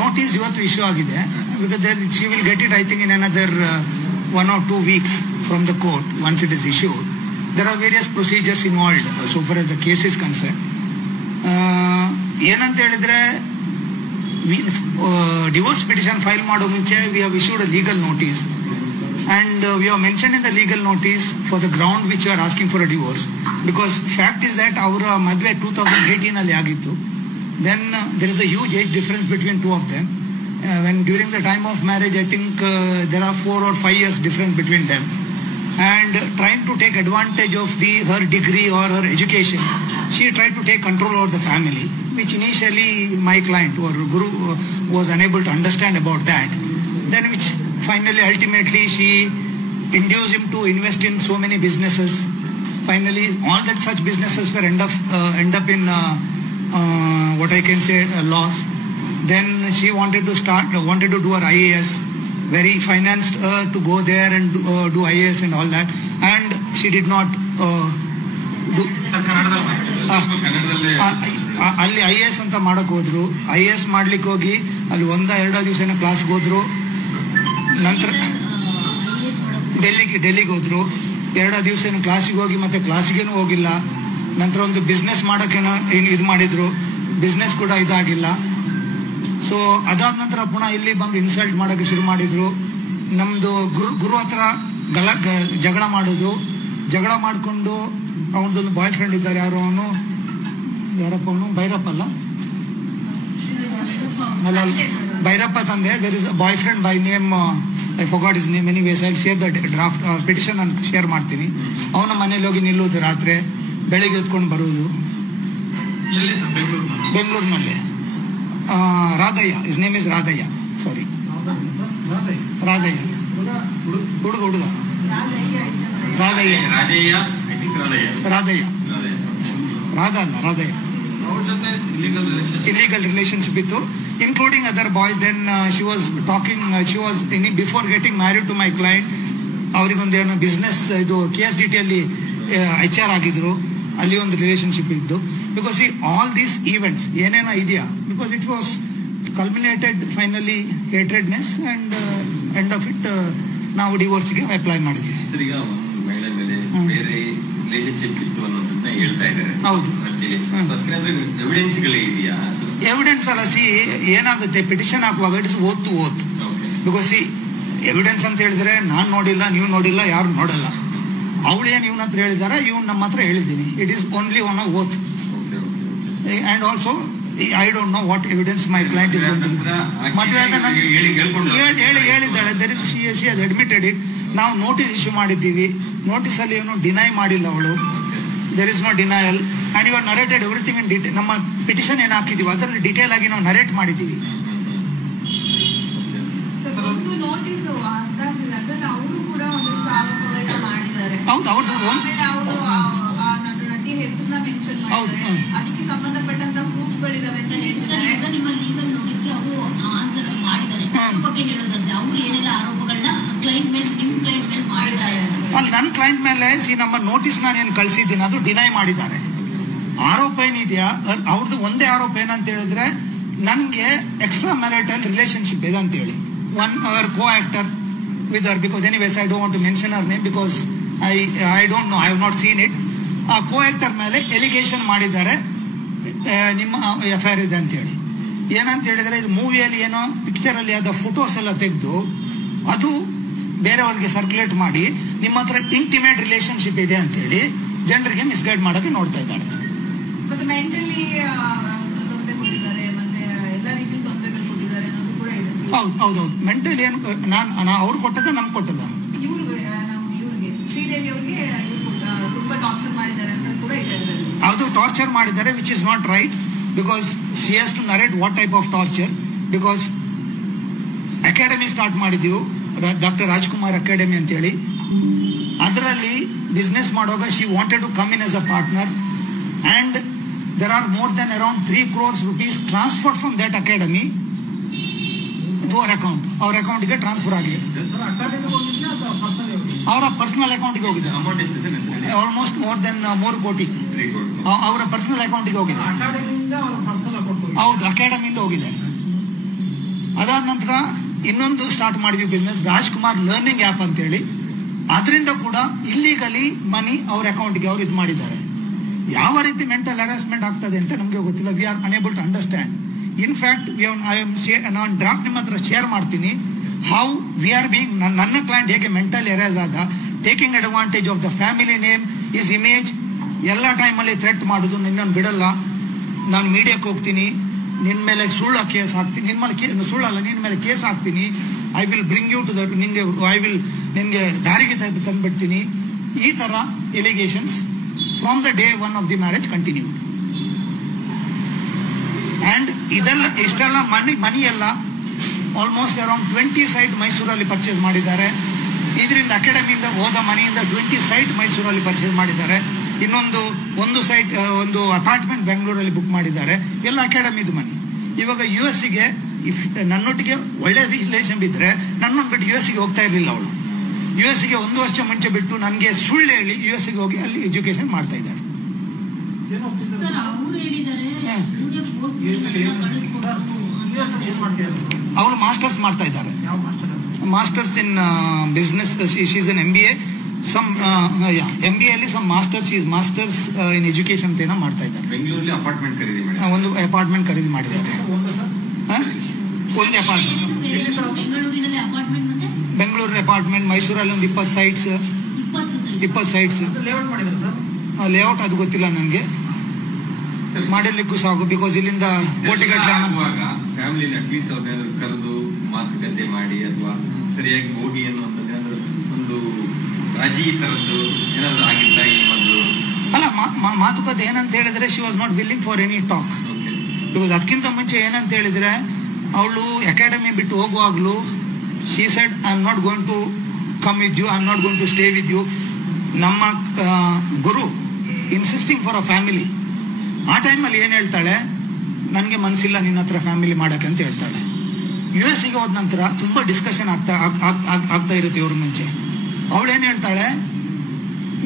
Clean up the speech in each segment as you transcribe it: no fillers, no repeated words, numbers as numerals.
Notice ಇವತ್ತು issue ಆಗಿದೆ. Because she will get it I think in another 1 or 2 weeks from the court once it is issued. There are various procedures involved so far as the case is concerned. ಏನಂತ ಹೇಳಿದ್ರೆ divorce petition file ಮಾಡೋ ಮುಂಚೆ we have issued a legal notice and we have mentioned in the legal notice for the ground which you are asking for a divorce, because fact is that ಅವರ ಮದುವೆ 2018 ಅಲ್ಲಿ ಆಗಿತ್ತು. Then there is a huge age difference between two of them. When during the time of marriage I think there are 4 or 5 years difference between them, and trying to take advantage of her degree or her education, she tried to take control over the family, which initially my client or Guru was unable to understand about that. Then which finally ultimately she induced him to invest in so many businesses. Finally all that such businesses were end up in what I can say loss. Then she wanted to do her IAS, very financed to go there and do IAS and all that, and she did not do. ಅಲ್ಲಿ IAS ಅಂತ ಮಾಡಕ್ ಹೋದ್ರು. IAS ಮಾಡ್ಲಿಕ್ಕೆ ಹೋಗಿ ಅಲ್ಲಿ 1-2 ದಿವಸ ಕ್ಲಾಸ್ಗೆ ಹೋದ್ರು. ನಂತರ ಡೆಲ್ಲಿಗೆ ಹೋದ್ರು. 2 ದಿವಸ ಕ್ಲಾಸಿಗೆ ಹೋಗಿ ಮತ್ತೆ ಕ್ಲಾಸಿಗೇನು ಹೋಗಿಲ್ಲ. ನಂತರ ಒಂದು ಬಿಸ್ನೆಸ್ ಮಾಡಕ್ಕೇನೋ ಇದು ಮಾಡಿದ್ರು, ಬಿಸ್ನೆಸ್ ಕೂಡ ಇದಾಗಿಲ್ಲ. ಸೊ ಅದಾದ ನಂತರ ಪುನಃ ಇಲ್ಲಿ ಬಂದು ಇನ್ಸಲ್ಟ್ ಮಾಡೋಕ್ಕೆ ಶುರು ಮಾಡಿದ್ರು. ನಮ್ದು ಗುರು ಹತ್ರ ಜಗಳ ಮಾಡೋದು. ಜಗಳ ಮಾಡಿಕೊಂಡು ಅವನದೊಂದು ಬಾಯ್ ಫ್ರೆಂಡ್ ಇದ್ದಾರೆ, ಯಾರಪ್ಪ ಅವನು ಭೈರಪ್ಪ ಅಲ್ಲ ಭೈರಪ್ಪ ತಂದೆ. There is a boy friend by name I forgot his name. Anyways I share the draft petition ನಾನು ಶೇರ್ ಮಾಡ್ತೀನಿ. ಅವನ ಮನೇಲಿ ಹೋಗಿ ನಿಲ್ಲೋದು, ರಾತ್ರಿ ಬೆಳಿಗ್ಗೆ ಎತ್ಕೊಂಡು ಬರೋದು. ಬೆಂಗಳೂರಿನಲ್ಲಿ Radhaiah, is name is Radhaiah, ಸಾರಿ ರಾಧಯ್ಯ, ಹುಡುಗ ರಾಧಯ್ಯ illegal relationship ಇತ್ತು, including other boys. Then she was before getting married to my client, ಅವರಿಗೊಂದೇನೋ ಬಿಸ್ನೆಸ್ ಇದು KSDT ಅಲ್ಲಿ HR ಆಗಿದ್ರು, ಅಲ್ಲಿ ಒಂದು ರಿಲೇಶನ್ಶಿಪ್ ಇದ್ದು. ಬಿಕಾಸ್ ಆಲ್ ದೀಸ್ ಈವೆಂಟ್ಸ್ ಏನೇನೋ ಇದೆಯಾ, because it was culminated finally hatredness and end of it ನಾವು ಡಿವೋರ್ಸ್ಗೆ ಅಪ್ಲೈ ಮಾಡಿದ್ವಿ. ಹೌದು, ಎವಿಡೆನ್ಸ್ ಅಲ್ಲ. ಏನಾಗುತ್ತೆ, ಪಿಟಿಷನ್ ಹಾಕುವಾಗ it's oath to oath. Because evidence ಅಂತ ಹೇಳಿದ್ರೆ ನಾನು ನೋಡಿಲ್ಲ, ನೀವು ನೋಡಿಲ್ಲ, ಯಾರು ನೋಡಲ್ಲ. ಅವಳು ಏನು ಇವನ ಹತ್ರ ಹೇಳಿದಾರ, ಇವ್ನು ನಮ್ಮ ಹತ್ರ ಹೇಳಿದ್ದೀನಿ. It is only one of oath. And also I don't know what evidence my client is going to. ಮದುವೆ ಹೇಳಿದ್ದಾಳೆ, ಶಿ ಹ್ಯಾಸ್ ಅಡ್ಮಿಟೆಡ್ ಇಟ್. ನಾವು ನೋಟಿಸ್ ಇಶ್ಯೂ ಮಾಡಿದ್ದೀವಿ, ನೋಟಿಸ್ ಅಲ್ಲಿ ಏನು ಡಿನೈ ಮಾಡಿಲ್ಲ ಅವಳು. There is no denial and you are narrated everything in detail. ನಮ್ಮ petition ಏನು ಹಾಕಿದೀವಿ ಅದರಲ್ಲಿ ಡೀಟೇಲ್ ಆಗಿ ನಾವು ನರೇಟ್ ಮಾಡಿದ್ದೀವಿ. ಹೌದು, ಅವ್ರದ್ದು ಹೌದು. ಅಲ್ಲಿ ನನ್ನ ಕ್ಲೈಂಟ್ ಮೇಲೆ ನಮ್ಮ ನೋಟಿಸ್ ನಾನು ಏನು ಕಳಿಸಿದ್ದೀನಿ ಅದು ಡಿನೈ ಮಾಡಿದ್ದಾರೆ. ಆರೋಪ ಏನಿದೆಯಾ ಅವ್ರದ್ದು ಒಂದೇ ಆರೋಪ ಏನಂತ ಹೇಳಿದ್ರೆ, ನನಗೆ ಎಕ್ಸ್ಟ್ರಾ ಮ್ಯಾರಿಟಲ್ ರಿಲೇಶನ್ಶಿಪ್ ಇದೆ ಅಂತ ಹೇಳಿ. One our co actor with her, because anyways I don't want to mention her name because I don't know, I have not seen it. ಆ ಕೋ ಆಕ್ಟರ್ ಮೇಲೆ ಎಲಿಗೇಷನ್ ಮಾಡಿದ್ದಾರೆ, ನಿಮ್ಮ ಎಫ್ಐಆರ್ ಇದೆ ಅಂತ ಹೇಳಿ. ಏನಂತ ಹೇಳಿದ್ರೆ, ಇದು ಮೂವಿಯಲ್ಲಿ ಏನೋ ಪಿಕ್ಚರ್ ಅಲ್ಲಿ ಆದ ಫೋಟೋಸ್ ಎಲ್ಲ ತೆಗೆದು ಅದು ಬೇರೆಯವ್ರಿಗೆ ಸರ್ಕ್ಯುಲೇಟ್ ಮಾಡಿ ನಿಮ್ಮ ಹತ್ರ ಇಂಟಿಮೇಟ್ ರಿಲೇಶನ್ಶಿಪ್ ಇದೆ ಅಂತ ಹೇಳಿ ಜನರಿಗೆ ಮಿಸ್ಗೈಡ್ ಮಾಡೋಕೆ ನೋಡ್ತಾ ಇದ್ದಾಳೆ. ಹೌದು. ಮೆಂಟಲಿ ಏನು ನಾನು ಅವ್ರು ಕೊಟ್ಟದ ನಮ್ಗೆ ಕೊಟ್ಟದ ಅದು ಟಾರ್ಚರ್ ಮಾಡಿದ್ದಾರೆ, which is not right. Because she has to narrate what type of torture. Because academy start ಮಾಡಿದೀವಿ, ಡಾಕ್ಟರ್ ರಾಜ್ಕುಮಾರ್ ಅಕಾಡೆಮಿ ಅಂತೇಳಿ. ಅದರಲ್ಲಿ ಬಿಸ್ನೆಸ್ ಮಾಡುವಾಗ she wanted to come in as a partner and there are more than around 3 crores rupees transferred from that academy to our account. Our account ಗೆ transfer ಆಗಿದೆ. ಅವರ personal ಅಕೌಂಟ್ಗೆ ಹೋಗಿದೆ. Almost more than 3 ಕೋಟಿ ಅವರ personal ಅಕೌಂಟ್ಗೆ ಹೋಗಿದೆ. ಹೌದು, ಅಕಾಡೆಮಿಯಿಂದ ಹೋಗಿದೆ. ಅದಾದ ನಂತರ ಇನ್ನೊಂದು ಸ್ಟಾರ್ಟ್ ಮಾಡಿದ್ವಿ ಬಿಸ್ನೆಸ್, ರಾಜ್ಕುಮಾರ್ ಲರ್ನಿಂಗ್ ಆ್ಯಪ್ ಅಂತೇಳಿ. ಅದರಿಂದ ಕೂಡ ಇಲ್ಲಿಗಲಿ ಮನಿ ಅವ್ರ ಅಕೌಂಟ್ಗೆ ಅವ್ರು ಇದು ಮಾಡಿದ್ದಾರೆ. ಯಾವ ರೀತಿ ಮೆಂಟಲ್ ಹರಾಸ್ಮೆಂಟ್ ಆಗ್ತದೆ ಅಂತ ನಮಗೆ ಗೊತ್ತಿಲ್ಲ. We are unable to understand. In fact ನಾನು ಡ್ರಾಫ್ಟ್ ನಿಮ್ಮ ಹತ್ರ ಶೇರ್ ಮಾಡ್ತೀನಿ. ಹೌ ವಿ ಆರ್ ಬೀಯಿಂಗ್, ನನ್ನ ಕ್ಲೈಂಟ್ ಹೇಗೆ ಮೆಂಟಲ್ ಎರೇಸ್ ಆದ, taking advantage of the family name, his image, ಎಲ್ಲ ಟೈಮಲ್ಲಿ ಥ್ರೆಟ್ ಮಾಡೋದು, ನಿನ್ನನ್ನು ಬಿಡಲ್ಲ, ನಾನು ಮೀಡಿಯಾಕ್ಕೆ ಹೋಗ್ತೀನಿ, ನಿನ್ನ ಮೇಲೆ ಸುಳ್ಳು ಕೇಸ್ ಹಾಕ್ತೀನಿ, ನಿನ್ನ ಮೇಲೆ ಸುಳ್ಳಲ್ಲ, ನಿನ್ನ ಮೇಲೆ ಕೇಸ್ ಹಾಕ್ತೀನಿ, I will bring you to the, ನಿನಗೆ ದಾರಿಗೆ ತಂದುಬಿಡ್ತೀನಿ. ಈ ಥರ allegations from the day one of the marriage continue. And ಇದೆಲ್ಲ ಇಷ್ಟೆಲ್ಲ ಮನಿ ಎಲ್ಲ ಆಲ್ಮೋಸ್ಟ್ ಅರೌಂಡ್ 20 ಸೈಟ್ ಮೈಸೂರಲ್ಲಿ ಪರ್ಚೇಸ್ ಮಾಡಿದ್ದಾರೆ. ಇದರಿಂದ ಅಕಾಡೆಮಿಯಿಂದ ಹೋದ ಮನೆಯಿಂದ 20 ಸೈಟ್ ಮೈಸೂರಲ್ಲಿ ಪರ್ಚೇಸ್ ಮಾಡಿದ್ದಾರೆ. ಒಂದು ಸೈಟ್, ಒಂದು ಅಪಾರ್ಟ್ಮೆಂಟ್ ಬೆಂಗಳೂರಲ್ಲಿ ಬುಕ್ ಮಾಡಿದ್ದಾರೆ. ಎಲ್ಲ ಅಕಾಡೆಮಿದು ಮನಿ. ಇವಾಗ US-ಗೆ ನನ್ನೊಟ್ಟಿಗೆ ಒಳ್ಳೆ ರಿಲೇಷನ್ ಇದ್ರೆ ನನ್ನನ್ನು ಬಿಟ್ಟು US-ಗೆ ಹೋಗ್ತಾ ಇರಲಿಲ್ಲ ಅವಳು. US-ಗೆ 1 ವರ್ಷ ಮುಂಚೆ ಬಿಟ್ಟು ನನಗೆ ಸುಳ್ಳು ಹೇಳಿ US-ಗೆ ಹೋಗಿ ಅಲ್ಲಿ ಎಜುಕೇಶನ್ ಮಾಡ್ತಾ ಇದ್ದಾಳೆ. ಅವಳು ಮಾಸ್ಟರ್ಸ್ ಮಾಡ್ತಾ ಇದ್ದಾರೆ, masters in business. She is N MBA. MBA ಅಲ್ಲಿ ಸಮ್ ಮಾಸ್ಟರ್ಸ್ ಇನ್ ಎಜುಕೇಶನ್ ಅಂತ ಮಾಡ್ತಾ ಇದ್ದಾರೆ. ಬೆಂಗಳೂರಲ್ಲಿ ಒಂದು ಅಪಾರ್ಟ್ಮೆಂಟ್ ಖರೀದಿ ಮಾಡಿದ್ದಾರೆ. ಒಂದು ಅಪಾರ್ಟ್ಮೆಂಟ್, ಬೆಂಗಳೂರಿನ ಅಪಾರ್ಟ್ಮೆಂಟ್, ಮೈಸೂರಲ್ಲಿ ಒಂದು 20 ಸೈಟ್ಸ್. ಲೇಔಟ್ ಅದು ಗೊತ್ತಿಲ್ಲ ನನಗೆ, ಮಾಡಲಿಕ್ಕೂ ಸಾಕು. ಬಿಕಾಸ್ ಇಲ್ಲಿಂದ ಕೋಟಿಗಟ್ಟಲೆ ಫ್ಯಾಮಿಲಿ ಅಟ್ಲೀಸ್ಟ್ ಅವ್ರನ್ನೇನಾದ್ರು ಕರೆದು ಮಾತುಕತೆ ಮಾಡಿ ಅಥವಾ ಸರಿಯಾಗಿ ಹೋಗಿ ಅನ್ನುವಂಥದ್ದು ಒಂದು ರಾಜಿ ತರದ್ದು ಏನಾದ್ರು ಆಗಿತ್ತ ಈ ಮೊದಲು? ಅಲ್ಲ, ಮಾತುಕತೆ ಏನಂತ ಹೇಳಿದ್ರೆ she was not willing for any talk. Because ಅದಕ್ಕಿಂತ ಮುಂಚೆ ಏನಂತ ಹೇಳಿದ್ರೆ ಅವಳು ಅಕಾಡೆಮಿ ಬಿಟ್ಟು ಹೋಗುವಾಗಲೂ she said I am not going to come with you, I am not going to stay with you. ನಮ್ಮ ಗುರು ಇನ್ಸಿಸ್ಟಿಂಗ್ ಫಾರ್ ಅ ಫ್ಯಾಮಿಲಿ. ಆ ಟೈಮಲ್ಲಿ ಏನು ಹೇಳ್ತಾಳೆ, ನನಗೆ ಮನಸ್ಸಿಲ್ಲ ನಿನ್ನ ಹತ್ರ ಫ್ಯಾಮಿಲಿ ಮಾಡೋಕ್ಕೆ ಅಂತ ಹೇಳ್ತಾಳೆ. US-ಗೆ ಹೋದ ನಂತರ ತುಂಬ ಡಿಸ್ಕಷನ್ ಆಗ್ತಾ ಇರುತ್ತೆ ಇವ್ರ ಮುಂಚೆ. ಅವಳೇನು ಹೇಳ್ತಾಳೆ,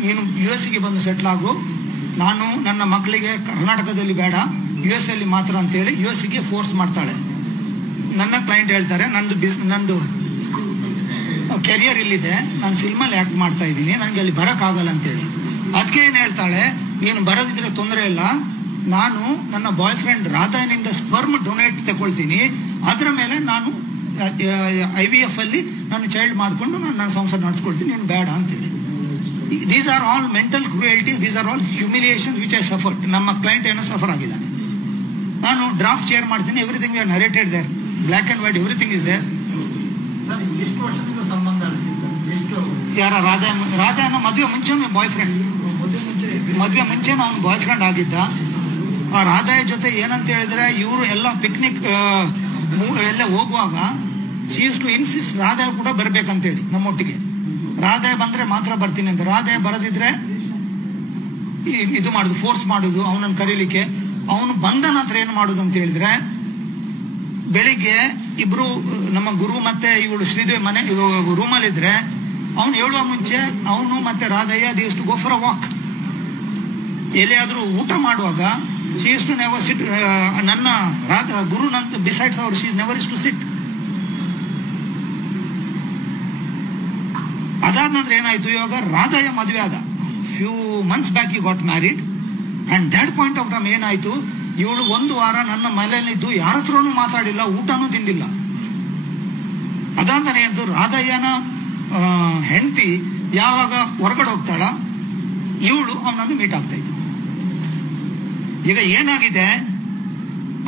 ನೀನು US-ಗೆ ಬಂದು ಸೆಟ್ಲ್ ಆಗು, ನಾನು ನನ್ನ ಮಕ್ಕಳಿಗೆ ಕರ್ನಾಟಕದಲ್ಲಿ ಬೇಡ US-ಅಲ್ಲಿ ಮಾತ್ರ ಅಂತೇಳಿ US-ಗೆ ಫೋರ್ಸ್ ಮಾಡ್ತಾಳೆ. ನನ್ನ ಕ್ಲೈಂಟ್ ಹೇಳ್ತಾರೆ, ನಂದು ಕೆರಿಯರ್ ಇಲ್ಲಿದೆ, ನಾನು ಫಿಲ್ಮಲ್ಲಿ ಆ್ಯಕ್ಟ್ ಮಾಡ್ತಾ ಇದ್ದೀನಿ, ನನಗೆ ಅಲ್ಲಿ ಬರೋಕ್ಕಾಗಲ್ಲ ಅಂತೇಳಿ. ಅದಕ್ಕೆ ಏನು ಹೇಳ್ತಾಳೆ, ನೀನು ಬರೋದಿದ್ರೆ ತೊಂದರೆ ಇಲ್ಲ, ನಾನು ನನ್ನ ಬಾಯ್ ಫ್ರೆಂಡ್ ರಾಧಾನಿಂದ ಸ್ಪರ್ಮ್ ಡೊನೇಟ್ ತಗೊಳ್ತೀನಿ, ಅದರ ಮೇಲೆ ನಾನು IVF ಅಲ್ಲಿ ನಾನು ಚೈಲ್ಡ್ ಮಾಡಿಕೊಂಡು ನನ್ನ ಸಂಸಾರ ನಡೆಸ್ಕೊಳ್ತೀನಿ, ನೀನು ಬೇಡ ಅಂತೇಳಿ. These are all mental cruelties, these are all humiliation which I suffered. ನಮ್ಮ ಕ್ಲೈಂಟ್ ಏನೋ ಸಫರ್ ಆಗಿದ್ದಾನೆ. ನಾನು ಡ್ರಾಫ್ಟ್ ಶೇರ್ ಮಾಡ್ತೀನಿ, everything we are narrated there, black and white everything is there. ಯಾರ ರಾಧಾನ ಮದುವೆ ಮುಂಚೆನೂ ಬಾಯ್ ಫ್ರೆಂಡ್, ಮದುವೆ ಮುಂಚೆನೂ ಅವನು ಬಾಯ್ ಫ್ರೆಂಡ್ ಆಗಿದ್ದ. ಆ ರಾಧಾಯ ಜೊತೆ ಏನಂತ ಹೇಳಿದ್ರೆ ಇವರು ಎಲ್ಲ ಪಿಕ್ನಿಕ್ ಎಲ್ಲ ಹೋಗುವಾಗ ಶಿ ಯೂಸ್ ಟು ಇನ್ಸಿಸ್ಟ್ ರಾಧಾಯ ಕೂಡ ಬರ್ಬೇಕಂತೇಳಿ ನಮ್ಮೊಟ್ಟಿಗೆ. ರಾಧಾಯ ಬಂದ್ರೆ ಮಾತ್ರ ಬರ್ತೀನಿ ಅಂತ. ರಾಧಾಯ ಬರದಿದ್ರೆ ಇದು ಮಾಡುದು, ಫೋರ್ಸ್ ಮಾಡುದು ಅವನನ್ನು ಕರೀಲಿಕ್ಕೆ. ಅವನು ಬಂದ ನಂತರ ಏನು ಮಾಡುದು ಅಂತ ಹೇಳಿದ್ರೆ, ಬೆಳಿಗ್ಗೆ ಇಬ್ರು ನಮ್ಮ ಗುರು ಮತ್ತೆ ಇವಳು ಶ್ರೀದೇವಿ ಮನೆ ರೂಮಲ್ಲಿದ್ರೆ ಅವನು ಹೇಳುವ ಮುಂಚೆ ಅವನು ಮತ್ತೆ ರಾಧಯ್ಯ they use to go for a walk. ಎಲ್ಲಿಯಾದ್ರೂ ಊಟ ಮಾಡುವಾಗ she use to never sit. ನನ್ನ ಗುರು ನಂತ ಬಿಸೈಡ್ಸ್ ಅವರು she is never is to sit. ಅದಾದ ನಂತರ ಏನಾಯ್ತು, ಇವಾಗ ರಾಧಯ್ಯ ಮದುವೆ ಆದ. Few months back you got married and that point of time ಏನಾಯ್ತು, ಇವಳು 1 ವಾರ ನನ್ನ ಮನೆಯಲ್ಲಿದ್ದು ಯಾರ ಹತ್ರನೂ ಮಾತಾಡಿಲ್ಲ, ಊಟನೂ ತಿಂದಿಲ್ಲ. ಅದಾದ ಏನು, ರಾಧಯ್ಯನ ಹೆಂಡತಿ ಯಾವಾಗ ಹೊರಗಡೆ ಹೋಗ್ತಾಳ ಇವಳು ಅವನನ್ನು ಮೀಟ್ ಆಗ್ತಾ ಇದ್ದ. ಈಗ ಏನಾಗಿದೆ,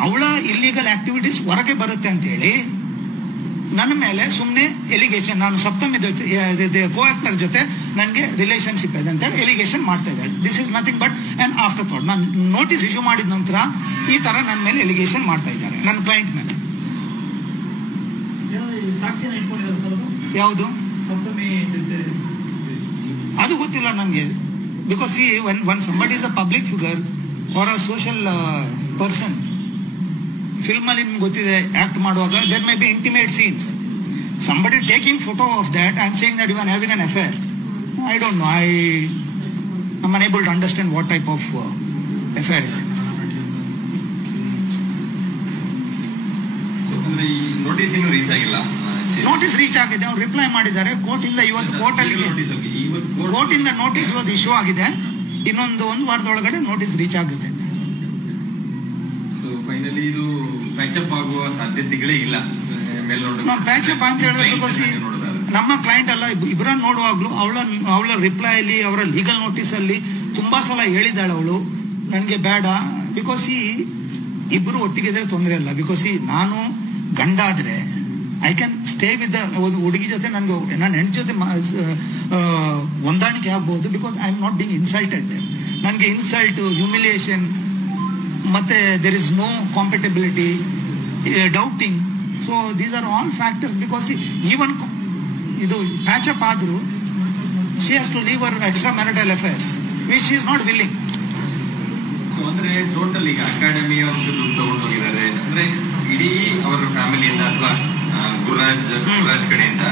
ಅವಳ ಇಲ್ಲಿಗಲ್ ಆಕ್ಟಿವಿಟೀಸ್ ಹೊರಗೆ ಬರುತ್ತೆ ಅಂತೇಳಿ ನನ್ನ ಮೇಲೆ ಸುಮ್ಮನೆ ಎಲಿಗೇಷನ್, ನಾನು ಸಪ್ತಮಿ ಕೋ ಆಕ್ಟರ್ ಜೊತೆ ನನಗೆ ರಿಲೇಶನ್ಶಿಪ್ ಇದೆ ಅಂತೇಳಿ ಎಲಿಗೇಷನ್ ಮಾಡ್ತಾ ಇದ್ದಾಳೆ. This is nothing but on after thought. ನಾನು ನೋಟಿಸ್ ಇಶ್ಯೂ ಮಾಡಿದ ನಂತರ ಈ ತರ ನನ್ನ ಮೇಲೆ ಎಲಿಗೇಷನ್ ಮಾಡ್ತಾ ಇದ್ದಾರೆ, ನನ್ನ ಕ್ಲೈಂಟ್ ಮೇಲೆ. ಯಾವುದು ಅದು ಗೊತ್ತಿಲ್ಲ ನನಗೆ. Because one somebody is a public figure or a social person. Film ಅಲ್ಲಿ ನಿಮ್ಗೆ ಗೊತ್ತಿದೆ, ಆಕ್ಟ್ ಮಾಡುವಾಗ there may be intimate scenes. Somebody taking photo of that and saying that you are having an affair, I don't know. I am unable to understand what type of affair is. Notice ಇನ್ನೂ reach ಆಗಿಲ್ಲ. Notice reach ಆಗಿದೆ, ಅವ್ರು reply ಮಾಡಿದ್ದಾರೆ. ಕೋರ್ಟಿಂದ ಇವತ್ತು ಕೋರ್ಟಿಂದ notice ಇವತ್ತು issue ಆಗಿದೆ. ಇನ್ನೊಂದು 1 ವಾರದೊಳಗಡೆ notice reach ಆಗುತ್ತೆ. ಸೊ ಫೈನಲಿ ಇದು ಪ್ಯಾಚಪ್ ಆಗುವ ಸಾಧ್ಯತೆಗಳೇ ಇಲ್ಲ. ಪ್ಯಾಚಪ್ ಅಂತ ಹೇಳಿದ್ರೆ ಬಿಕಾಸ್ ನಮ್ಮ ಕ್ಲೈಂಟ್ ಅಲ್ಲ, ಇಬ್ಬರನ್ನ ನೋಡುವಾಗ್ಲೂ ಅವಳ ರಿಪ್ಲೈ ಅಲ್ಲಿ, ಅವರ ಲೀಗಲ್ ನೋಟಿಸ್ ಅಲ್ಲಿ ತುಂಬಾ ಸಲ ಹೇಳಿದಾಳೆ ಅವಳು, ನನಗೆ ಬೇಡ. ಬಿಕಾಸ್ ಇಬ್ರು ಒಟ್ಟಿಗೆ ಇದ್ರೆ ತೊಂದರೆ ಇಲ್ಲ. ಬಿಕಾಸ್ ನಾನು ಗಂಡ ಆದ್ರೆ ಐ ಕ್ಯಾನ್ ಸ್ಟೇ ವಿತ್ ಹುಡುಗಿ ಜೊತೆ, ನನಗೆ ನನ್ನ ಹೆಂಡತಿ ಜೊತೆ ಹೊಂದಾಣಿಕೆ ಆಗ್ಬಹುದು. Because I am not being insulted. ನನಗೆ ಇನ್ಸಲ್ಟ್, ಹ್ಯೂಮಿಲಿಯೇಷನ್, ಮತ್ತೆ there is no compatibility, doubting. So these are all factors. Because even ಇದು ಪ್ಯಾಚಪ್ ಆದ್ರೂ ಶಿ ಹ್ಯಾಸ್ ಟು ಲೀವ್ ಅವರ್ extra marital affairs which she is not willing. ಅಂದ್ರೆ total ಈಗ academy ಅವರು ದುಡ್ಡು ತಗೊಂಡು ಹೋಗಿದ್ದಾರೆ ಅಂದ್ರೆ ಇಡೀ ಅವರ ಫ್ಯಾಮಿಲಿಯಿಂದ ಅಥವಾ ಗುರುರಾಜ್ ಕಡೆಯಿಂದ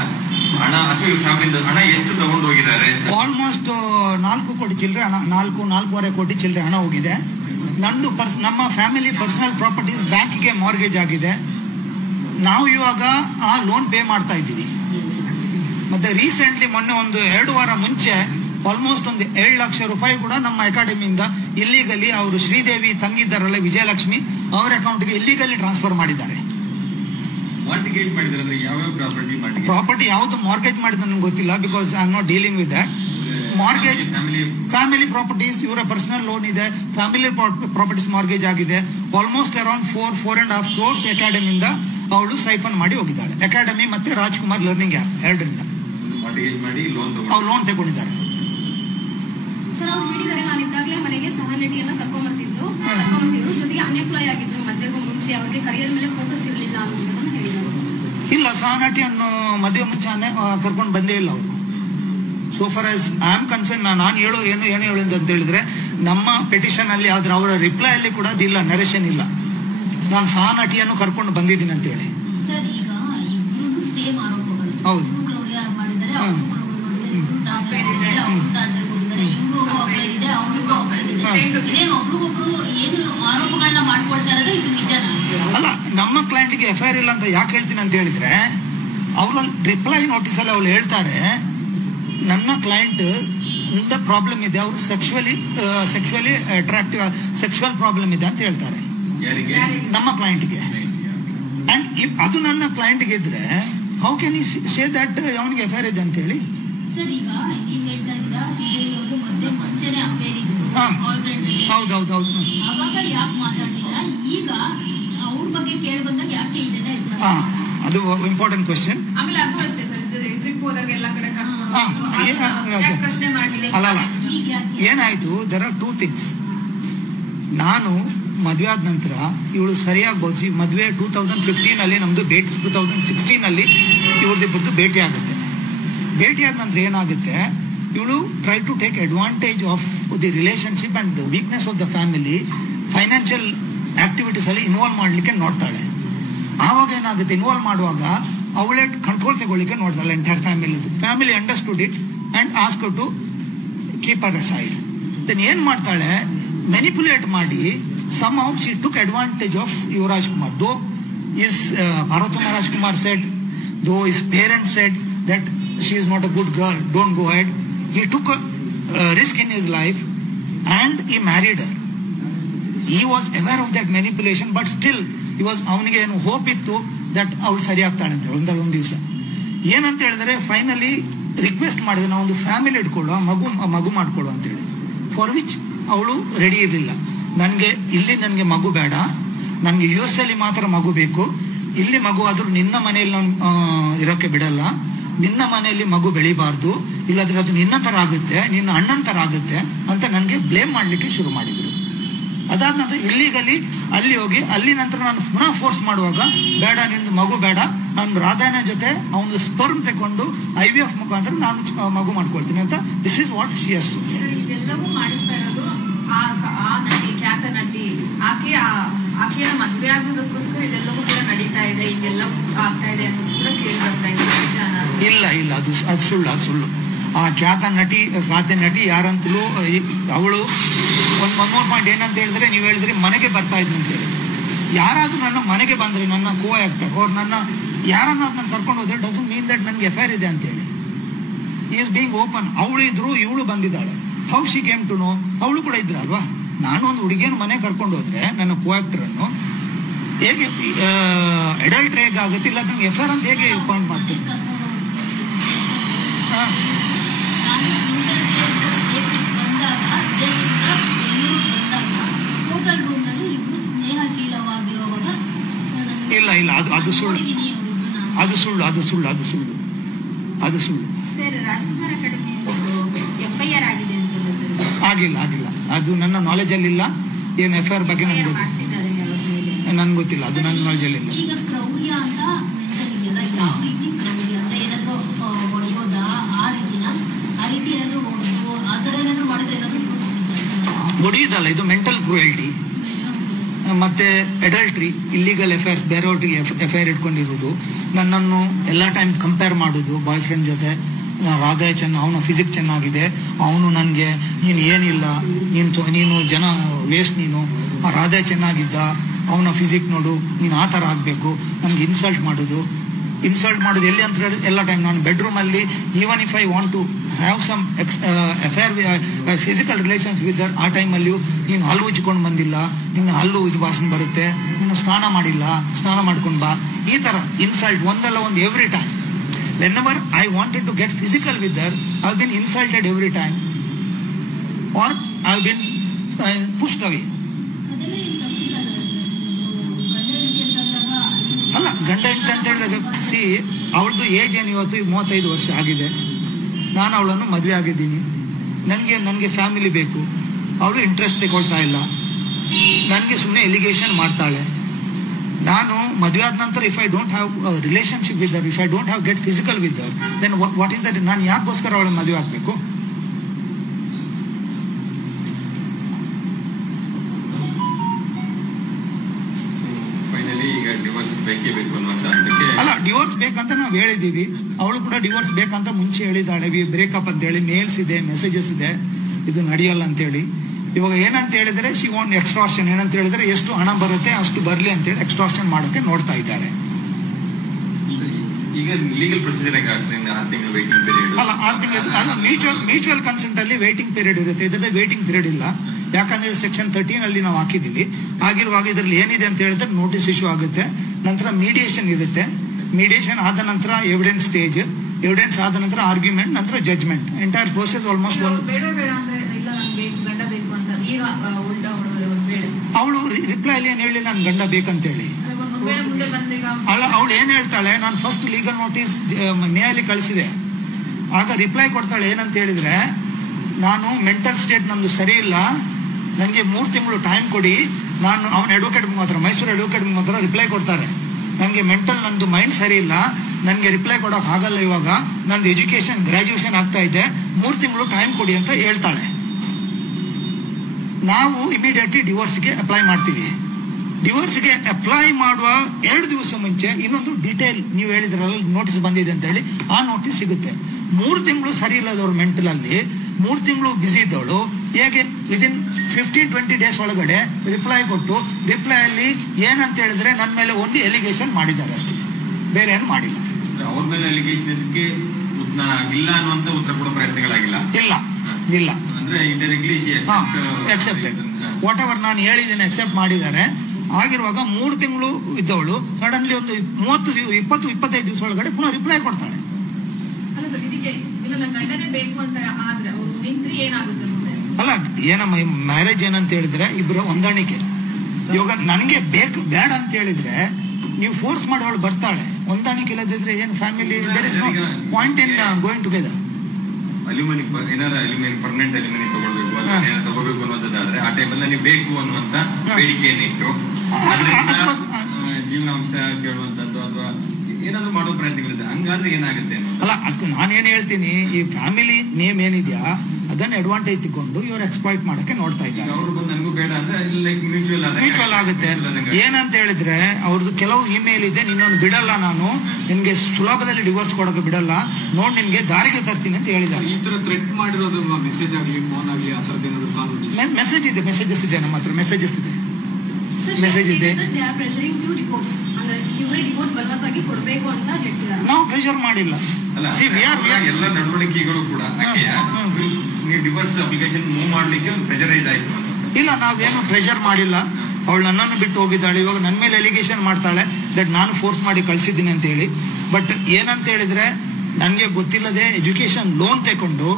ಹಣ ಅಥವಾ ಫ್ಯಾಮಿಲಿಯಿಂದ ಹಣ ಎಷ್ಟು ತಗೊಂಡು ಹೋಗಿದ್ದಾರೆ? ಆಲ್ಮೋಸ್ಟ್ 4 ಕೋಟಿ ಚಿಲ್ಲರೆ ಹಣ, 4.5 ಕೋಟಿ ಚಿಲ್ಲರೆ ಹಣ ಹೋಗಿದೆ. ನಂದು ನಮ್ಮ ಫ್ಯಾಮಿಲಿ ಪರ್ಸನಲ್ ಪ್ರಾಪರ್ಟೀಸ್ ಬ್ಯಾಂಕಿಗೆ ಮಾರ್ಗೇಜ್ ಆಗಿದೆ. ನಾವು ಇವಾಗ ಆ ಲೋನ್ ಪೇ ಮಾಡ್ತಾ ಇದ್ದೀವಿ. ಮತ್ತೆ ರೀಸೆಂಟ್ಲಿ ಮೊನ್ನೆ ಒಂದು 2 ವಾರ ಮುಂಚೆ ಆಲ್ಮೋಸ್ಟ್ ಒಂದು 7 ಲಕ್ಷ ರೂಪಾಯಿ ಕೂಡ ನಮ್ಮ ಅಕಾಡೆಮಿಯಿಂದ ಇಲ್ಲಿಗಲಿ ಅವರು ಶ್ರೀದೇವಿ ತಂಗಿದ್ದಾರಲ್ಲ ವಿಜಯಲಕ್ಷ್ಮಿ ಅವರ ಅಕೌಂಟ್ಗೆ ಇಲ್ಲಿಗಲಿ ಟ್ರಾನ್ಸ್ಫರ್ ಮಾಡಿದ್ದಾರೆ. ಪ್ರಾಪರ್ಟಿ ಯಾವ್ದು ಮಾರ್ಗೇಜ್ ಮಾಡಿದ ನನಗೆ ಗೊತ್ತಿಲ್ಲ, because I am not dealing with that. Mortgage family properties ಇವರ ಪರ್ಸನಲ್ ಲೋನ್ ಇದೆ, ಫ್ಯಾಮಿಲಿ ಪ್ರಾಪರ್ಟೀಸ್ ಮಾರ್ಗೇಜ್ ಆಗಿದೆ. ಆಲ್ಮೋಸ್ಟ್ ಅರೌಂಡ್ 4.5 crores ಅಕಾಡೆಮಿಯಿಂದ ಅವಳು ಸೈಫನ್ ಮಾಡಿ ಹೋಗಿದ್ದಾಳೆ. ಅಕಾಡೆಮಿ ಮತ್ತೆ ರಾಜ್ಕುಮಾರ್ ಲರ್ನಿಂಗ್ ಆಪ್ ಎರಡರಿಂದ ಅವ್ರು ಲೋನ್ ತಗೊಂಡಿದ್ದಾರೆ. ಸರ್ ಅವ್ರು ಹೇಳಿದ್ದಾರೆ, ನಾನು ಇದ್ದಾಗಲೇ ಮನೆಗೆ ಸಹನಟಿಯನ್ನ ಕರ್ಕೊಂಡ್ಬರ್ತಿದ್ರು, ಜೊತೆಗೆ ಅನ್ಎಂಪ್ಲಾಯ್ ಆಗಿದ್ರು. ಮದುವೆಗೂ ಮುಂಚೆ ಅವ್ರಿಗೆ ಕರಿಯರ್ ಮೇಲೆ ಫೋಕಸ್ ಇರಲಿಲ್ಲ ಅನ್ನೋದನ್ನ ಹೇಳಿದ್ರು. ಇಲ್ಲ, ಸಹನಟಿಯನ್ನು ಮದುವೆ ಮುಂಚೆ ಕರ್ಕೊಂಡು ಬಂದೇ ಇಲ್ಲ ಅವರು. So far as I am concern, ನಾನು ಏನು ಹೇಳೋದು ಅಂತ ಹೇಳಿದ್ರೆ, ನಮ್ಮ ಪೆಟಿಷನ್ ಅಲ್ಲಿ ಆದ್ರೆ ಅವರ ರಿಪ್ಲೈ ಅಲ್ಲಿ ಕೂಡ ಅದಿಲ್ಲ, ನರೇಶನ್ ಇಲ್ಲ, ನಾನು ಸಹನಟಿಯನ್ನು ಕರ್ಕೊಂಡು ಬಂದಿದ್ದೀನಿ ಅಂತ ಹೇಳಿ. ಹೌದು. ಅಲ್ಲ, ನಮ್ಮ ಕ್ಲೈಂಟ್ಗೆ FIR ಇಲ್ಲ ಅಂತ ಯಾಕೆ ಹೇಳ್ತೀನಿ ಅಂತ ಹೇಳಿದ್ರೆ, ಅವ್ರ ರಿಪ್ಲೈ ನೋಟಿಸ್ ಅಲ್ಲಿ ಅವ್ರು ಹೇಳ್ತಾರೆ, ನನ್ನ ಕ್ಲೈಂಟ್ ಇಂದ ಪ್ರಾಬ್ಲಮ್ ಇದೆ, ಅವರು ಸೆಕ್ಸುವಲಿ ಅಟ್ರಾಕ್ಟಿವ್ ಸೆಕ್ಸುವಲ್ ಪ್ರಾಬ್ಲಮ್ ಇದೆ ಅಂತ ಹೇಳ್ತಾರೆ ನಮ್ಮ ಕ್ಲೈಂಟ್ಗೆ. ಅಂಡ್ ಅದು ನನ್ನ ಕ್ಲೈಂಟ್ಗೆ ಇದ್ರೆ how can you say that ಅವನಿಗೆ FIR ಇದೆ ಅಂತ ಹೇಳಿ? ಹೌದೌದು. ಅದು ಇಂಪಾರ್ಟೆಂಟ್ ಕ್ವೆಶ್ಚನ್. ಅಲ್ಲ, ಏನಾಯ್ತು, ದರ್ ಆರ್ 2 things. ನಾನು ಮದುವೆ ಆದ ನಂತರ ಇವಳು ಸರಿಯಾಗಿ ಬೋಧಿಸಿ ಮದುವೆ 2015 ಅಲ್ಲಿ ನಮ್ದು 2016 ಅಲ್ಲಿ ಇವ್ರದಿಬ್ಬರದು ಭೇಟಿ ಆಗುತ್ತೆ. ಭೇಟಿಯಾದ ನಂತರ ಏನಾಗುತ್ತೆ, ಇವಳು try to take advantage of the relationship and weakness of the family, financial activities ಅಲ್ಲಿ ಇನ್ವಾಲ್ವ್ ಮಾಡ್ಲಿಕ್ಕೆ ನೋಡ್ತಾಳೆ. ಆವಾಗ ಏನಾಗುತ್ತೆ, ಇನ್ವಾಲ್ವ್ ಮಾಡುವಾಗ ಅವಳೇ ಕಂಟ್ರೋಲ್ ತಗೊಳ್ಳಿಕ್ಕೆ ನೋಡ್ತಾಳೆ entire family understood it and ask to keep her aside. Then ಏನ್ ಮಾಡ್ತಾಳೆ, ಮ್ಯಾನಿಪುಲೇಟ್ ಮಾಡಿ somehow she took advantage of Yuvraj Kumar. Though his Parvatama Rajkumar said, though his parents said that she is not a good girl, don't go ahead, he took a risk in his life and he married her. He was aware of that manipulation, but still he was, ಅವನಿಗೆ ಏನು hope ಇತ್ತು that ಅವಳು ಸರಿ ಆಗ್ತಾಳೆ ಅಂತ ಹೇಳಿ. ಒಂದಲ್ಲ ಒಂದು ದಿವಸ ಏನಂತ ಹೇಳಿದ್ರೆ, ಫೈನಲಿ ರಿಕ್ವೆಸ್ಟ್ ಮಾಡಿದೆ, ನಾವು ಒಂದು ಫ್ಯಾಮಿಲಿ ಇಟ್ಕೊಳ್ಳುವ, ಮಗು ಮಾಡ್ಕೊಳ್ಳುವ ಅಂತ ಹೇಳಿ. ಫಾರ್ ವಿಚ್ ಅವಳು ರೆಡಿ ಇರಲಿಲ್ಲ. ನನಗೆ ಮಗು ಬೇಡ, ನನಗೆ US ಅಲ್ಲಿ ಮಾತ್ರ ಮಗು ಬೇಕು, ಇಲ್ಲಿ ಮಗು ಆದ್ರೂ ನಿನ್ನ ಮನೆಯಲ್ಲಿ ನಾನು ಇರೋಕೆ ಬಿಡಲ್ಲ, ನಿನ್ನ ಮನೆಯಲ್ಲಿ ಮಗು ಬೆಳಿಬಾರ್ದು, ಇಲ್ಲಾದ್ರೆ ಅದು ನಿನ್ನ ತರ ಆಗುತ್ತೆ, ನಿನ್ನ ಅಣ್ಣನ ತರ ಆಗುತ್ತೆ ಅಂತ ನನಗೆ ಬ್ಲೇಮ್ ಮಾಡ್ಲಿಕ್ಕೆ ಶುರು ಮಾಡಿದ್ರು. ಅದಾದ ನಂತರ ಇಲ್ಲಿಗಲ್ಲಿ ಅಲ್ಲಿ ಹೋಗಿ ಅಲ್ಲಿ ನಂತರ ನಾನು ಪುನಃ ಫೋರ್ಸ್ ಮಾಡುವಾಗ, ಬೇಡ ನಿಂದು ಮಗು ಬೇಡ, ನಾನು ರಾಧಾನ ಜೊತೆ ಅವನು ಸ್ಪರ್ಮ್ ತಗೊಂಡು IVF ಮುಖಾಂತರ ನಾನು ಮಗು ಮಾಡ್ಕೊಳ್ತೀನಿ ಅಂತ. This is what she has to say. ಇದೆಲ್ಲವೂ ಮಾಡಿಸ್ತಾ ಇರೋದು ಆ ನಟಿ, ಖ್ಯಾತ ನಟಿ, ಆಕೆಯ ಮದುವೆ ಆಗೋದಕ್ಕೋಸ್ಕರ ಇದೆಲ್ಲವೂ ಕೂಡ ನಡೀತಾ ಇದೆ, ಇದೆಲ್ಲ ಆಗ್ತಾ ಇದೆ ಅಂತ ಕೂಡ ಕೇಳಿ ಬರ್ತಾ ಇದೆ. ಇಲ್ಲ, ಅದು ಸುಳ್ಳು. ಆ ಖ್ಯಾತ ನಟಿ ಯಾರಂತಲೂ, ಅವಳು ಒಂದು ಮೂರ್ ಪಾಯಿಂಟ್ ಏನಂತ ಹೇಳಿದ್ರೆ, ನೀವು ಹೇಳಿದ್ರಿ ಮನೆಗೆ ಬರ್ತಾ ಇದ್ನು ಅಂತ ಹೇಳಿ. ಯಾರಾದ್ರೂ ನನ್ನ ಮನೆಗೆ ಬಂದ್ರೆ, ನನ್ನ ಕೋ ಆಕ್ಟರ್ ಅವ್ರು ನನ್ನ ಯಾರನ್ನ ಅದನ್ನ ಕರ್ಕೊಂಡು ಹೋದ್ರೆ ಡಸಂಟ್ ಮೀನ್ ದಟ್ ನನಗೆ ಎಫ್ಐಆರ್ ಇದೆ ಅಂತೇಳಿ. Is being open. ಅವಳು ಇದ್ರು, ಇವಳು ಬಂದಿದ್ದಾಳೆ. How she came to know? ಅವಳು ಕೂಡ ಇದ್ರಲ್ವಾ. ನಾನು ಒಂದು ಹುಡುಗಿಯನ್ನು ಮನೆ ಕರ್ಕೊಂಡು ಹೋದ್ರೆ ನನ್ನ ಕೋ-ಆಕ್ಟರ್ ಅನ್ನು ಹೇಗೆ ಅಡಲ್ಟ್ ಹೇಗೆ ಆಗುತ್ತೆ, ಇಲ್ಲ ನನಗೆ ಎಫ್ಐಆರ್ ಅಂತ ಹೇಗೆ ಪಾಯಿಂಟ್ ಮಾಡ್ತೀನಿ? ಇಲ್ಲ ಇಲ್ಲ, ಅದು ಸುಳ್ಳು, ಅದು ಸುಳ್ಳು, ಅದು ಸುಳ್ಳು, ಅದು ಸುಳ್ಳು, ಅದು ಸುಳ್ಳು. ಸರ್, ರಾಜ್ಕುಮಾರ್ ಅಕಾಡೆಮಿ ಎಫ್ಐಆರ್ ಆಗಿದೆ ಅಂತ ಆಗಿಲ್ಲ, ಆಗಿಲ್ಲ. ಅದು ನನ್ನ ನಾಲೆಜ್ ಅಲ್ಲಿ ಇಲ್ಲ. ಏನು ಎಫ್ಐಆರ್ ಬಗ್ಗೆ ನನ್ಗೆ ಗೊತ್ತಿಲ್ಲ, ನನ್ಗೆ ಗೊತ್ತಿಲ್ಲ. ಅದು ನನ್ನ ನಾಲೆಜ್ ಅಲ್ಲಿ ಇಲ್ಲ. ಈಗ ಕ್ರೌರ್ಯ ಅಂತ ಮೆನ್ಷನ್ ಇದೆಯಲ್ಲ, ಯಾವ ರೀತಿ ಕ್ರೌರ್ಯ ಅಂದ್ರೆ ಏನಾದ್ರು ಹೊಡೆಯೋದ, ಆ ರೀತಿನ, ಆ ರೀತಿ ಏನಾದ್ರು ಹೊಡೆದು ಆ ತರ ಏನಾದ್ರು ಮಾಡಿದ್ರೆ ಏನಾದ್ರು ಹೊಡೆಯುದಲ್ಲ, ಇದು ಮೆಂಟಲ್ ಕ್ರೂಯಲ್ಟಿ ಮತ್ತೆ ಅಡಲ್ಟ್ರಿ, ಇಲ್ಲಿಗಲ್ ಅಫೇರ್ಸ್, ಬೇರೆಯವ್ರಿಗೆ ಎಫ್ಐಆರ್ ಇಟ್ಕೊಂಡಿರೋದು, ನನ್ನನ್ನು ಎಲ್ಲ ಟೈಮ್ ಕಂಪೇರ್ ಮಾಡೋದು ಬಾಯ್ ಫ್ರೆಂಡ್ ಜೊತೆ. ರಾಧಾ ಅವನ ಫಿಸಿಕ್ ಚೆನ್ನಾಗಿದೆ, ಅವನು ನನಗೆ ನೀನು ಏನಿಲ್ಲ, ನೀನು ಜನ ವೇಸ್ಟ್, ನೀನು ಆ ರಾಧಾ ಚೆನ್ನಾಗಿದ್ದ, ಅವನ ಫಿಸಿಕ್ ನೋಡು, ನೀನು ಆ ಥರ ಆಗಬೇಕು, ನನಗೆ ಇನ್ಸಲ್ಟ್ ಮಾಡೋದು ಎಲ್ಲಿ ಅಂತ ಹೇಳಿ ಎಲ್ಲ ಟೈಮ್. ನಾನು ಬೆಡ್ರೂಮಲ್ಲಿ even if I want to have some affair physical relations with other, ಆ ಟೈಮಲ್ಲಿಯೂ ನೀನು ಹಲ್ಲು ಉಜ್ಕೊಂಡು ಬಂದಿಲ್ಲ, ನಿನ್ನ ಹಲ್ಲು ಇದು ವಾಸನೆ ಬರುತ್ತೆ, ನೀನು ಸ್ನಾನ ಮಾಡಿಲ್ಲ, ಸ್ನಾನ ಮಾಡ್ಕೊಂಡು ಬಾ, ಈ ಥರ ಇನ್ಸಲ್ಟ್ ಒಂದಲ್ಲ ಒಂದು every time. Whenever I wanted to get physical with her, I've been insulted every time, or I've been pushed away. ಅಲ್ಲ, ಗಂಡ ಹೆಂಡತಿ ಅಂತ ಹೇಳಿದಾಗ ಸಿ, ಅವಳದು ಏಜ್ ಏನು ಇವತ್ತು 35 ವರ್ಷ ಆಗಿದೆ. ನಾನು ಅವಳನ್ನು ಮದುವೆ ಆಗಿದ್ದೀನಿ. ನನಗೆ ಫ್ಯಾಮಿಲಿ ಬೇಕು. ಅವಳು ಇಂಟ್ರೆಸ್ಟ್ ತಗೊಳ್ತಾ ಇಲ್ಲ. ನನಗೆ ಸುಮ್ಮನೆ ಎಲಿಗೇಷನ್ ಮಾಡ್ತಾಳೆ. ನಾನು ಮದುವೆ ಆದ ನಂತರ if I don't have relationship with her, if I don't have get physical with her, then what is that? ನಾನು ಯಾಕೋಸ್ಕರ ಅವಳ ಮದುವೆ ಆಗಬೇಕು? ಅಲ್ಲ, ಡಿವೋರ್ಸ್ ಬೇಕಂತ ನಾವು ಹೇಳಿದೀವಿ. ಅವಳು ಕೂಡ ಡಿವೋರ್ಸ್ ಬೇಕಂತ ಮುಂಚೆ ಹೇಳಿದಾಳೆ. ಬ್ರೇಕಪ್ ಅಂತ ಹೇಳಿ ಮೇಲ್ಸ್ ಇದೆ, ಮೆಸೇಜಸ್ ಇದೆ, ಇದು ನಡೆಯಲ್ಲ ಅಂತೇಳಿ. ಇವಾಗ ಏನಂತ ಹೇಳಿದ್ರೆ ಶಿ ವಾಂಟ್ ಎಕ್ಸ್ಟ್ರಾಕ್ಷನ್. ಏನಂತ ಹೇಳಿದ್ರೆ ಎಷ್ಟು ಹಣ ಬರುತ್ತೆ ಅಷ್ಟು ಬರ್ಲಿ ಅಂತ ಹೇಳಿ ಎಕ್ಸ್ಟ್ರಾಕ್ಷನ್ ಮಾಡೋಕೆ ನೋಡ್ತಾ ಇದ್ದಾರೆ. ಈಗ ಲೀಗಲ್ ಪ್ರೊಸೀಜರ್ ಅಲ್ಲ, 6 ತಿಂಗಳು ಅಲ್ಲ, ಮ್ಯೂಚುವಲ್ ಕನ್ಸೆಂಟ್ ಅಲ್ಲಿ ವೇಟಿಂಗ್ ಪೀರಿಯಡ್ ಇರುತ್ತೆ. ಇದರಲ್ಲಿ ವೇಟಿಂಗ್ ಪೀರಿಯಡ್ ಇಲ್ಲ. ಯಾಕಂದ್ರೆ Section 13 ಅಲ್ಲಿ ನಾವು ಹಾಕಿದೀವಿ. ಆಗಿರುವಾಗ ಇದರಲ್ಲಿ ಏನಿದೆ ಅಂತ ಹೇಳಿದ್ರೆ ನೋಟಿಸ್ ಇಶ್ಯೂ ಆಗುತ್ತೆ, ನಂತರ ಮೀಡಿಯೇಷನ್ ಇರುತ್ತೆ. ಮೀಡಿಯೇಷನ್ ಆದ ನಂತರ ಎವಿಡೆನ್ಸ್ ಸ್ಟೇಜ್, ಎವಿಡೆನ್ಸ್ ಆದ ನಂತರ ಆರ್ಗ್ಯುಮೆಂಟ್, ನಂತರ ಜಜ್ಮೆಂಟ್. ಎಂಟೈರ್ ಪ್ರೋಸೆಸ್ ಆಲ್ಮೋಸ್ಟ್ ಅವಳು ರಿಪ್ಲೈ ಅಲ್ಲಿ ಏನ್ ಹೇಳಿ ನಾನು ಗಂಡ ಬೇಕಂತೇಳಿ. ಅಲ್ಲ, ಅವಳು ಏನ್ ಹೇಳ್ತಾಳೆ, ನಾನು ಫಸ್ಟ್ ಲೀಗಲ್ ನೋಟಿಸ್ ಮೇಯಲ್ಲಿ ಕಳಿಸಿದೆ. ಆಗ ರಿಪ್ಲೈ ಕೊಡ್ತಾಳೆ ಏನಂತ ಹೇಳಿದ್ರೆ, ನಾನು ಮೆಂಟಲ್ ಸ್ಟೇಟ್ ನಮ್ದು ಸರಿ ಇಲ್ಲ, ನನಗೆ 3 ತಿಂಗಳು ಟೈಮ್ ಕೊಡಿ. ನಾನು ಅವನ ಅಡ್ವೊಕೇಟ್ ಮಾತ್ರ, ಮೈಸೂರು ಅಡ್ವೊಕೇಟ್ ಮಾತ್ರ ರಿಪ್ಲೈ ಕೊಡ್ತಾರೆ, ನನಗೆ ಮೆಂಟಲ್ ನಂದು ಮೈಂಡ್ ಸರಿ ಇಲ್ಲ, ನನಗೆ ರಿಪ್ಲೈ ಕೊಡೋಕೆ ಆಗಲ್ಲ, ಇವಾಗ ನಂದು ಎಜುಕೇಶನ್ ಗ್ರಾಜುಯೇಷನ್ ಆಗ್ತಾ ಇದೆ, 3 ತಿಂಗಳು ಟೈಮ್ ಕೊಡಿ ಅಂತ ಹೇಳ್ತಾಳೆ. ನಾವು ಇಮಿಡಿಯೇಟ್ಲಿ ಡಿವೋರ್ಸ್ಗೆ ಅಪ್ಲೈ ಮಾಡ್ತೀವಿ. ಡಿವೋರ್ಸ್ಗೆ ಅಪ್ಲೈ ಮಾಡುವ 2 ದಿವಸ ಮುಂಚೆ ಇನ್ನೊಂದು ಡೀಟೇಲ್, ನೀವು ಹೇಳಿದ್ರಲ್ಲ ನೋಟಿಸ್ ಬಂದಿದೆ ಅಂತ ಹೇಳಿ, ಆ ನೋಟಿಸ್ ಸಿಗುತ್ತೆ. 3 ತಿಂಗಳು ಸರಿ ಇಲ್ಲದವ್ರು ಮೆಂಟಲ್ ಅಲ್ಲಿ, 3 ತಿಂಗಳು ಬಿಸಿ ಇದ್ದವಳು ಹೇಗೆ ವಿದಿನ್ 15-20 ಡೇಸ್ ಒಳಗಡೆ ರಿಪ್ಲೈ ಕೊಟ್ಟು, ರಿಪ್ಲೈ ಅಲ್ಲಿ ಏನಂತ ಹೇಳಿದ್ರೆ ನನ್ನ ಮೇಲೆ ಒಂದು ಎಲಿಗೇಷನ್ ಮಾಡಿದ್ದಾರೆ ಅಷ್ಟೇ, ಬೇರೆ ಏನು ಮಾಡಿಲ್ಲ. ಅವ್ರ ಮೇಲೆ ಎಲಿಗೇಷನ್ ಇದಕ್ಕೆ ಇಲ್ಲ ಅನ್ನುವಂತ ಉತ್ತರ ಕೊಡೋ ಪ್ರಯತ್ನಗಳಾಗಿಲ್ಲ. ಇಲ್ಲ ಅಂದ್ರೆ ಎಕ್ಸೆಪ್ಟೆಡ್ ವಾಟ್ ಎವರ್ ನಾನು ಹೇಳಿದ್ದೀನಿ ಎಕ್ಸೆಪ್ಟ್ ಮಾಡಿದ್ದಾರೆ. ಆಗಿರುವಾಗ 3 ತಿಂಗಳು ಇದ್ದವಳು ಸಡನ್ಲಿ ಒಂದು 20-25 ದಿವಸ ಒಳಗಡೆ ಪುನಃ ರಿಪ್ಲೈ ಕೊಡ್ತಾಳೆ. ಅಲ್ಲ, ಏನಮ್ಮ ಮ್ಯಾರೇಜ್ ಏನಂತ ಹೇಳಿದ್ರೆ ಇಬ್ಬರು ಹೊಂದಾಣಿಕೆ. ಇವಾಗ ನನಗೆ ಬೇಕು ಬೇಡ ಅಂತ ಹೇಳಿದ್ರೆ ನೀವು ಫೋರ್ಸ್ ಮಾಡೋಳು ಬರ್ತಾಳೆ. ಹೊಂದಾಣಿಕೆ ಇಲ್ಲದಿದ್ರೆ ಏನು family, there is no point in going together. Alimony ಏನಾರ ಅಲ್ಯೂಮಿನಿ ಪರ್ಮನೆಂಟ್ ಅಲ್ಯೂಮಿನಿ ತಗೋಬೇಕು ಅನ್ನೋದಾದ್ರೆ ಆ ಟೈಮಲ್ಲಿ ನೀವು ಬೇಕು ಅನ್ನುವಂತ ಬೇಡಿಕೆ ಏನಿತ್ತು, ಜೀವನಾಂಶ ಕೇಳುವಂತದ್ದು ಅಥವಾ ಏನಾದ್ರು ಮಾಡೋ ಪ್ರಯತ್ನಗಳಿದೆ, ಹಂಗಾದ್ರೆ ಏನಾಗುತ್ತೆ ಅಲ್ಲ. ಅದಕ್ಕೆ ನಾನೇನ್ ಹೇಳ್ತೀನಿ, ಈ ಫ್ಯಾಮಿಲಿ ನೇಮ್ ಏನಿದ್ಯಾ ಅದನ್ನ ಅಡ್ವಾಂಟೇಜ್ ತಗೊಂಡು ಇವ್ರು ಎಕ್ಸ್ಪ್ಲಾಯ್ಟ್ ಮಾಡಕ್ಕೆ ನೋಡ್ತಾ ಇದ್ದಾರೆ. ಅವ್ರು ಬಂದು ನನಗೂ ಬೇಡ ಅಂದ್ರೆ ಲೈಕ್ ಮ್ಯೂಚುವಲ್ ಆಗುತ್ತೆ. ಏನಂತ ಹೇಳಿದ್ರೆ ಅವ್ರದ್ದು ಕೆಲವು ಇಮೇಲ್ ಇದೆ, ನಿನ್ನನ್ನು ಬಿಡಲ್ಲ, ನಾನು ನಿನ್ಗೆ ಸುಲಭದಲ್ಲಿ ಡಿವೋರ್ಸ್ ಕೊಡೋಕೆ ಬಿಡಲ್ಲ, ನೋಡ್ ನಿನ್ಗೆ ದಾರಿಗೆ ತರ್ತೀನಿ ಅಂತ ಹೇಳಿದ್ದಾರೆ. ಈ ತರ ಥ್ರೆಟ್ ಮಾಡಿರೋದು ಮೆಸೇಜ್ ಆಗ್ಲಿ ಫೋನ್ ಆಗ್ಲಿ ಆ ಥರದ್ದು ಏನಾದ್ರು ಮೆಸೇಜಸ್ ಇದೆ, ನಮ್ಮ ಹತ್ರ ಮೆಸೇಜಸ್ ಇದೆ. ಮೆಸೇಜ್ ಇದೆ. ನಾವು ಪ್ರೆಷರ್ ಮಾಡಿಲ್ಲ. ಎಲ್ಲ ನಡವಳಿಕೆಗಳು ಕೂಡ ನೀವು ಡಿವೋರ್ಸ್ ಅಪ್ಲಿಕೇಶನ್ ಮೂವ್ ಮಾಡ್ಲಿಕ್ಕೆ ಪ್ರೆಷರೈಸ್ ಆಯ್ತು. ಇಲ್ಲ, ನಾವೇನು ಪ್ರೆಷರ್ ಮಾಡಿಲ್ಲ. ಅವಳು ನನ್ನನ್ನು ಬಿಟ್ಟು ಹೋಗಿದ್ದಾಳೆ. ಇವಾಗ ನನ್ನ ಮೇಲೆ ಎಲಿಗೇಷನ್ ಮಾಡ್ತಾಳೆ ದಟ್ ನಾನು ಫೋರ್ಸ್ ಮಾಡಿ ಕಳ್ಸಿದ್ದೀನಿ ಅಂತ ಹೇಳಿ. ಬಟ್ ಏನಂತ ಹೇಳಿದ್ರೆ, ನನಗೆ ಗೊತ್ತಿಲ್ಲದೆ ಎಜುಕೇಶನ್ ಲೋನ್ ತಗೊಂಡು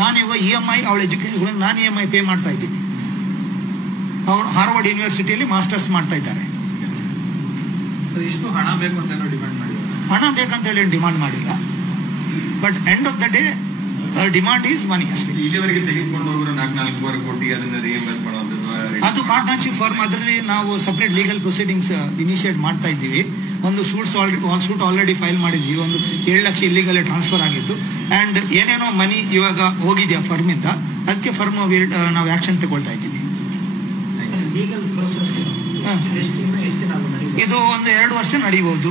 ನಾನು ಇವಾಗ EMI ಅವಳ ಎಜುಕೇಶನ್ ನಾನು EMI ಪೇ ಮಾಡ್ತಾ ಇದ್ದೀನಿ. ಅವರು ಹಾರ್ವರ್ಡ್ ಯೂನಿವರ್ಸಿಟಿಯಲ್ಲಿ ಮಾಸ್ಟರ್ಸ್ ಮಾಡ್ತಾ ಇದ್ದಾರೆ. ಇಷ್ಟು ಹಣ ಬೇಕು ಅಂತ ಡಿಮಾಂಡ್ ಮಾಡಿ, ಹಣ ಬೇಕಂತ ಹೇಳಿ ಡಿಮಾಂಡ್ ಮಾಡಿಲ್ಲ. But end of the day demand is ಮನಿ ಅಷ್ಟೇ. ಇಲ್ಲಿವರೆಗೆ ತೆಗೆದುಕೊಂಡು ಹೋಗಿರೋ 4 ಕೋಟಿ ಅದನ್ನ ರಿಯಂಬರ್ಸ್ ಮಾಡುವಂಥದ್ದು ಅದು ಪಾರ್ಟ್ನರ್ಶಿಪ್ ಫರ್ಮ್. ಅದರಲ್ಲಿ ನಾವು ಸಪರೇಟ್ ಲೀಗಲ್ ಪ್ರೊಸೀಡಿಂಗ್ಸ್ ಇನಿಷಿಯೇಟ್ ಮಾಡ್ತಾ ಇದ್ದೀವಿ. ಒಂದು ಸೂಟ್ ಆಲ್ರೆಡಿ ಫೈಲ್ ಮಾಡಿದ್ದೀವಿ. ಒಂದು 7 ಲಕ್ಷ ಇಲ್ಲಿಗಲ್ಲೇ ಟ್ರಾನ್ಸ್ಫರ್ ಆಗಿತ್ತು. ಅಂಡ್ ಏನೇನೋ ಮನಿ ಇವಾಗ ಹೋಗಿದೆ ಫರ್ಮ್ ಇಂದ, ಅದಕ್ಕೆ ಫರ್ಮ್ ನಾವು ಆಕ್ಷನ್ ತಗೊಳ್ತಾ ಇದ್ದೀವಿ. ಇದು ಒಂದು 2 ವರ್ಷ ನಡೀಬಹುದು.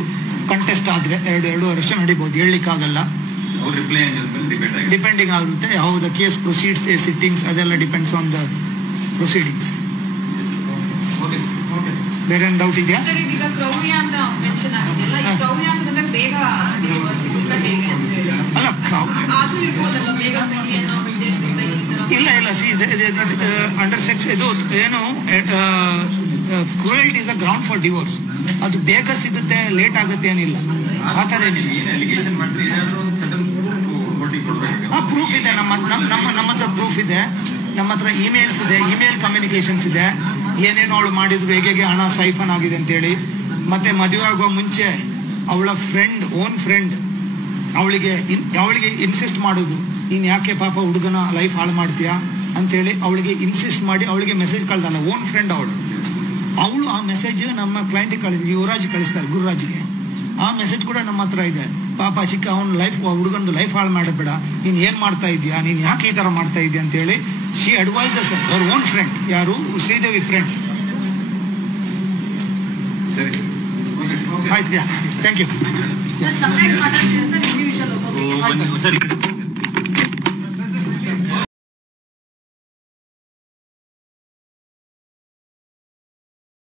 ಕಂಟೆಸ್ಟ್ ಆದ್ರೆ 2 ವರ್ಷ ನಡೀಬಹುದು, ಹೇಳಲಿಕ್ಕಾಗಲ್ಲ. ಡಿಪೆಂಡಿಂಗ್ ಆಗುತ್ತೆ how the case proceeds, sittings ಅದೆಲ್ಲ ಡಿಪೆಂಡ್ಸ್ ಆನ್ ದ ಪ್ರೊಸೀಡಿಂಗ್ಸ್. ಬೇರೆ ಏನು ಡೌಟ್ ಇದೆಯಾ? ಸರ್, ಇದೀಗ ಕ್ರೌರ್ಯ ಅಂತ ಮೆನ್ಷನ್ ಆಗಿದೆಯಲ್ಲ, ಈ ಕ್ರೌರ್ಯ ಅಂತಂದ್ರೆ ಬೇಗ ಡಿವೋರ್ಸ್ ಸಿಗುತ್ತಾ ಹೇಗೆ ಅಂತ ಹೇಳಿ? ಅಲ್ಲ, ಅದು ಇರ್ಬೋದಲ್ಲ ಬೇಗ ಸಿಗಿ ಅನ್ನೋ ಉದ್ದೇಶದಿಂದ ಈ ತರ? ಇಲ್ಲ ಸಿ ಅಂಡರ್ ಸೆಕ್ಷನ್ ಇದು ಏನು cruelty is a ground for divorce. ಅದು ಬೇಗ ಸಿಗುತ್ತೆ, ಲೇಟ್ ಆಗುತ್ತೆ ಏನಿಲ್ಲ, ಆ ಥರ ಏನಿಲ್ಲ. ಪ್ರೂಫ್ ಇದೆ, ನಮ್ಮ ಹತ್ರ ಪ್ರೂಫ್ ಇದೆ. ನಮ್ಮ ಹತ್ರ ಇಮೇಲ್ಸ್ ಇದೆ, ಇಮೇಲ್ ಕಮ್ಯುನಿಕೇಶನ್ಸ್ ಇದೆ. ಏನೇನು ಅವಳು ಮಾಡಿದ್ರು, ಹೇಗೆ ಹಣ ಸ್ವೈಫನ್ ಆಗಿದೆ ಅಂತೇಳಿ. ಮತ್ತೆ ಮದುವೆ ಆಗುವ ಮುಂಚೆ ಅವಳ ಓನ್ ಫ್ರೆಂಡ್ ಅವಳಿಗೆ ಇನ್ಸಿಸ್ಟ್ ಮಾಡೋದು, ನೀನು ಯಾಕೆ ಪಾಪ ಹುಡುಗನ ಲೈಫ್ ಹಾಳು ಮಾಡ್ತೀಯಾ ಅಂತೇಳಿ ಅವಳಿಗೆ ಇನ್ಸಿಸ್ಟ್ ಮಾಡಿ ಅವಳಿಗೆ ಮೆಸೇಜ್ ಕಳ್ದಲ್ಲ. ಓನ್ ಫ್ರೆಂಡ್ ಅವಳು ಆ ಮೆಸೇಜ್ ನಮ್ಮ ಕ್ಲೈಂಟಿಗೆ ಯುವರಾಜ್ ಕಳಿಸ್ತಾರೆ, ಗುರುರಾಜ್ಗೆ. ಆ ಮೆಸೇಜ್ ಕೂಡ ನಮ್ಮ ಹತ್ರ ಇದೆ. ಪಾಪ ಚಿಕ್ಕ ಹುಡುಗಂದು ಲೈಫ್ ಹಾಳು ಮಾಡಬೇಡ, ನೀನು ಏನ್ ಮಾಡ್ತಾ ಇದೀಯಾ, ನೀನು ಯಾಕೆ ಈ ತರ ಮಾಡ್ತಾ ಇದೀಯ ಅಂತ ಹೇಳಿ she advises our own friend. ಯಾರು? ಶ್ರೀದೇವಿ ಫ್ರೆಂಡ್. ಆಯ್ತು, ಥ್ಯಾಂಕ್ ಯು. ಸರ್, ಸಪರೇಟ್ ಮಾತಾಡ್ತೀರಾ ಸರ್? ಇಂಡಿವಿಜುವಲ್ ಸರಿ.